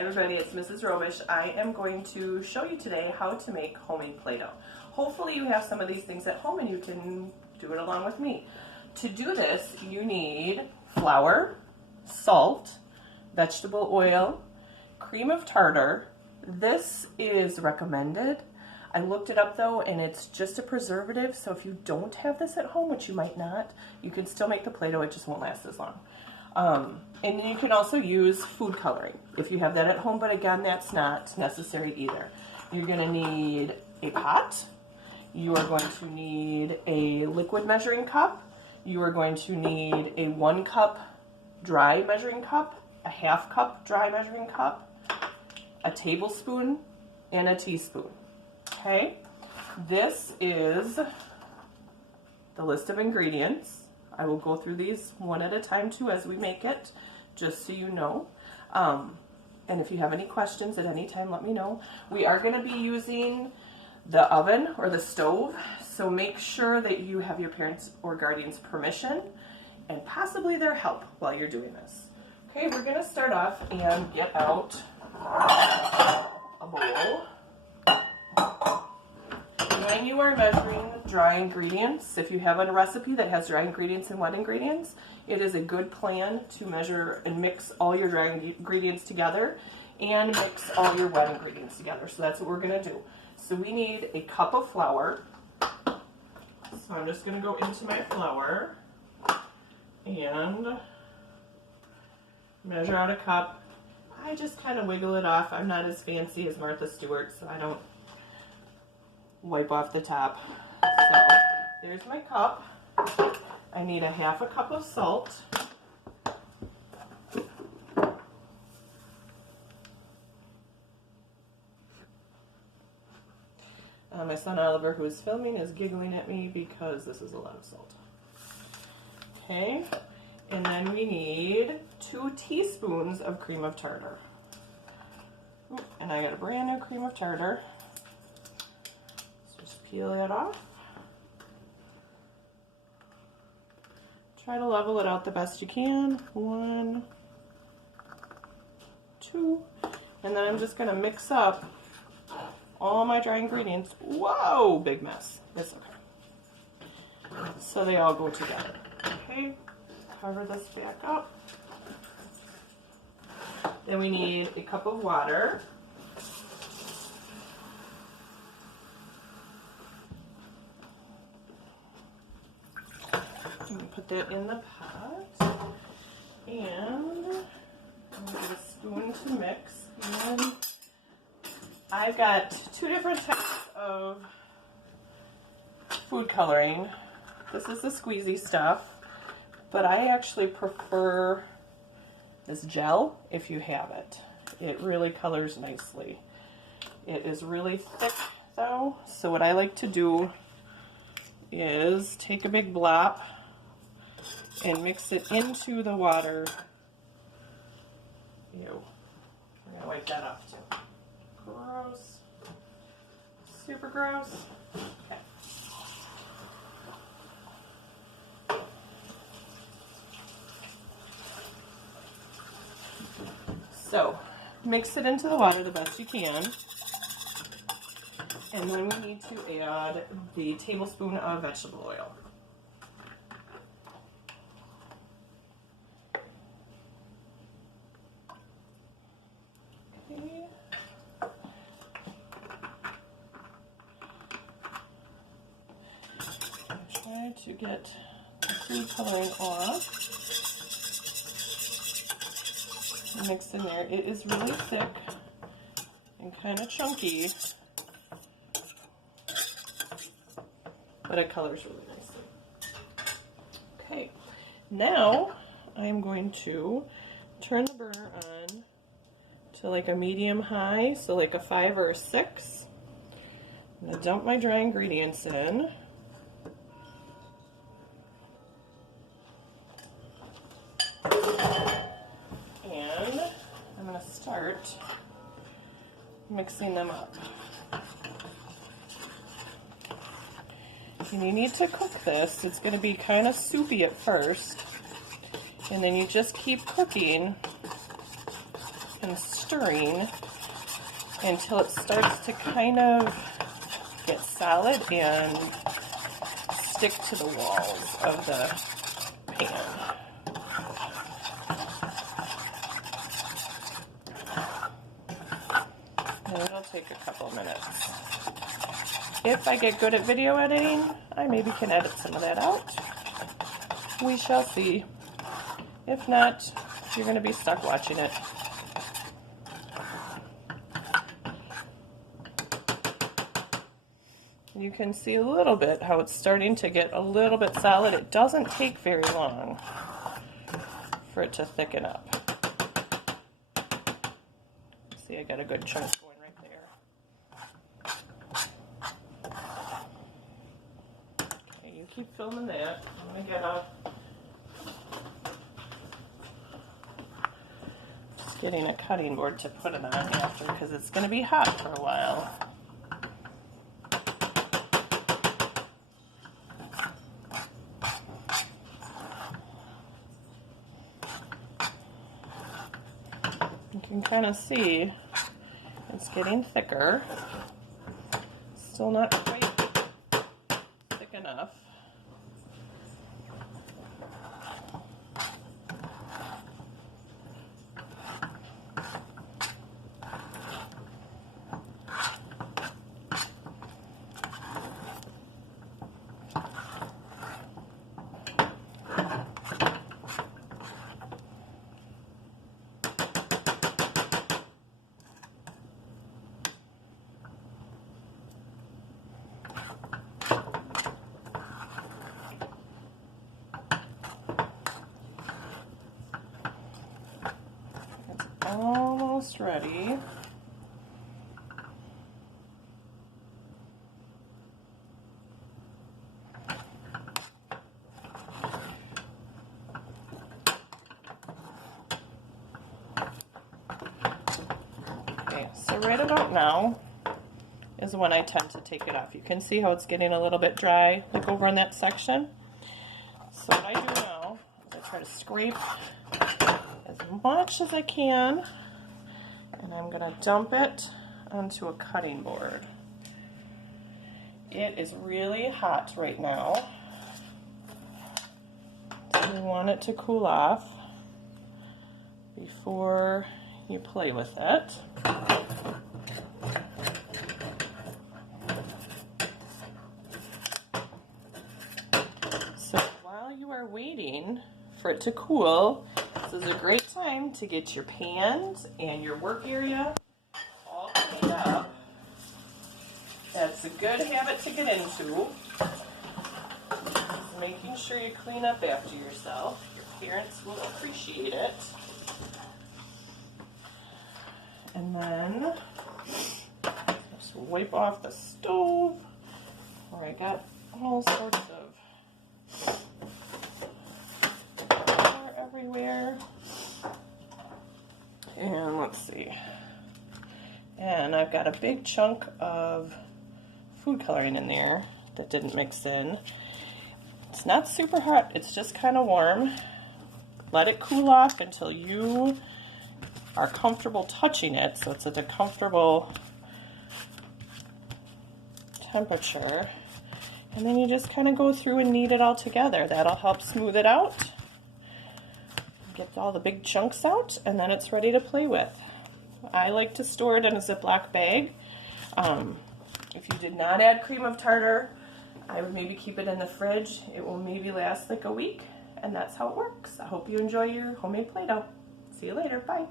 everybody, it's Mrs. Robish. I am going to show you today how to make homemade Play-Doh. Hopefully you have some of these things at home and you can do it along with me. To do this, you need flour, salt, vegetable oil, cream of tartar. This is recommended. I looked it up though, and it's just a preservative, so if you don't have this at home, which you might not, you can still make the Play-Doh, it just won't last as long. And then you can also use food coloring if you have that at home, but again, that's not necessary either. You're going to need a pot. You are going to need a liquid measuring cup. You are going to need a 1 cup dry measuring cup, a 1/2 cup dry measuring cup, a tablespoon, and a teaspoon. Okay, this is the list of ingredients. I will go through these one at a time too as we make it, just so you know. And if you have any questions at any time, let me know. We are going to be using the oven or the stove, so make sure that you have your parents' or guardians' permission and possibly their help while you're doing this. Okay, we're going to start off and get out a bowl. When you are measuring dry ingredients, if you have a recipe that has dry ingredients and wet ingredients, it is a good plan to measure and mix all your dry ingredients together and mix all your wet ingredients together. So that's what we're going to do. So we need a cup of flour. So I'm just going to go into my flour and measure out a cup. I just kind of wiggle it off. I'm not as fancy as Martha Stewart, so I don't wipe off the top. So there's my cup. I need a 1/2 cup of salt. My son Oliver, who is filming, is giggling at me because this is a lot of salt. Okay, and then we need 2 teaspoons of cream of tartar. And I got a brand new cream of tartar. Peel that off. Try to level it out the best you can. 1, 2, and then I'm just going to mix up all my dry ingredients. Whoa, big mess. It's okay. So they all go together. Okay, cover this back up. Then we need a cup of water. Put that in the pot, and I'm going to get a spoon to mix. And I've got 2 different types of food coloring. This is the squeezy stuff, but I actually prefer this gel if you have it. It really colors nicely. It is really thick though, so what I like to do is take a big blop and mix it into the water. Ew. We're going to wipe that off too. Gross. Super gross. Okay. So, mix it into the water the best you can. And then we need to add the tablespoon of vegetable oil. Try to get the food coloring off. Mix in there. It is really thick and kind of chunky, but it colors really nicely. Okay, now I'm going to turn the burner on to like a medium high, so like a 5 or a 6. I'm going to dump my dry ingredients in. And I'm going to start mixing them up. And you need to cook this. It's going to be kind of soupy at first, and then you just keep cooking and stirring until it starts to kind of get solid and stick to the walls of the pan. And it'll take a couple of minutes. If I get good at video editing, I maybe can edit some of that out. We shall see. If not, you're going to be stuck watching it. You can see a little bit how it's starting to get a little bit solid. It doesn't take very long for it to thicken up. See, I got a good chunk going right there. Okay, you keep filming that. I'm going to get just getting a cutting board to put it on after because it's going to be hot for a while. You can kind of see it's getting thicker. Still not quite thick enough. Almost ready. Okay, so right about now is when I tend to take it off. You can see how it's getting a little bit dry, like over in that section. So what I do now is I try to scrape as much as I can, and I'm going to dump it onto a cutting board. It is really hot right now, so you want it to cool off before you play with it. So while you are waiting for it to cool, this is a great time to get your pans and your work area all cleaned up. That's a good habit to get into. Making sure you clean up after yourself. Your parents will appreciate it. And then just wipe off the stove where I got all sorts of everywhere. And let's see. And I've got a big chunk of food coloring in there that didn't mix in. It's not super hot, it's just kind of warm. Let it cool off until you are comfortable touching it, so it's at a comfortable temperature. And then you just kind of go through and knead it all together. That'll help smooth it out. Get all the big chunks out, and then it's ready to play with. I like to store it in a Ziploc bag. If you did not add cream of tartar, I would maybe keep it in the fridge. It will maybe last like a week, and that's how it works. I hope you enjoy your homemade Play-Doh. See you later. Bye.